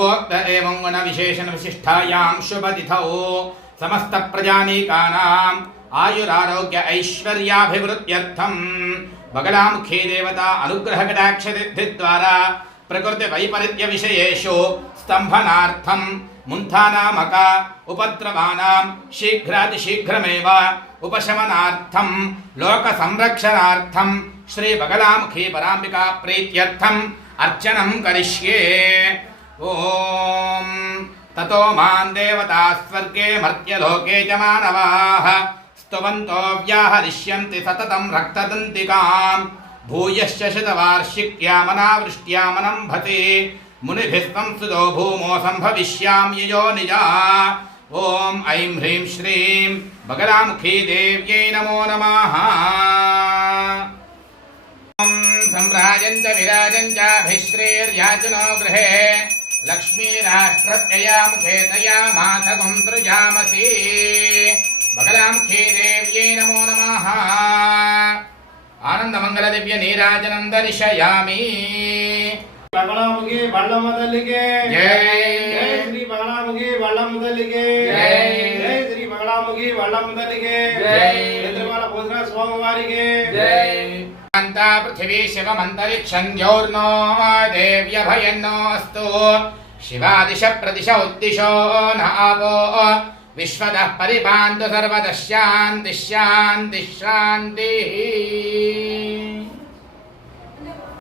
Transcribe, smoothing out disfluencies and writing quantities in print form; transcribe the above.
पूर्वोक्त एवं गुण विशेषण विशिष्टायां शुभतिथौ समस्त प्रजानीकानां आयुरारोग्य ऐश्वर्याभिवृद्ध्यर्थं बगलामुखी देवता अनुग्रह कटाक्ष सिद्धि द्वारा प्रकृति वैपरीत्य विषयेषु स्तंभनार्थं मुंथानामक उपद्रवानां शीघ्रातिशीघ्रमेव उपशमनार्थं लोक संरक्षणार्थं श्री बगलामुखी पराम्बिका प्रीत्यर्थं अर्चनं करिष्ये। ओम ततो मां देवता स्वर्गे मर्त्यलोके च मानवाः स्तुवन्तो व्याहरिष्यन्ति सततं रक्तदन्तिकां भूयश्च शतवार्षिक्यामनावृष्ट्यामनं भते मुनिभिः संस्तुतो भूमो सम्भविष्यामि यो निजा। ओम ऐं ह्रीं श्रीं बगलामुखी देव्यै नमो नमः। सम्राजञ्च विराजञ्चाभिश्रीर्याचनो गृहे लक्ष्मीराष्ट्रत्यया मुखे तया मातकं सृजामसि। बगलामुखी देव्यै नमो नमः। आनंदमंगल दिव्य नीराजनं दर्शयामि। बगलामुखी बल्लम तल्लिगे जय। जय श्री बगलामुखी बल्लम तल्लिगे जय। जय श्री बगलामुखी बल्लम तल्लिगे जय। नेत्रमाला पूजना स्वामिवारिगे जय। अंता पृथिवी शिवमंतरिक्षं द्यौर्नो देव्यभयन्नो अस्तु। शिवादिश प्रदिश उद्दिशो न आपो विश्वतः परिपान्तु सर्वतः शान्तिः शान्तिः शान्तिः।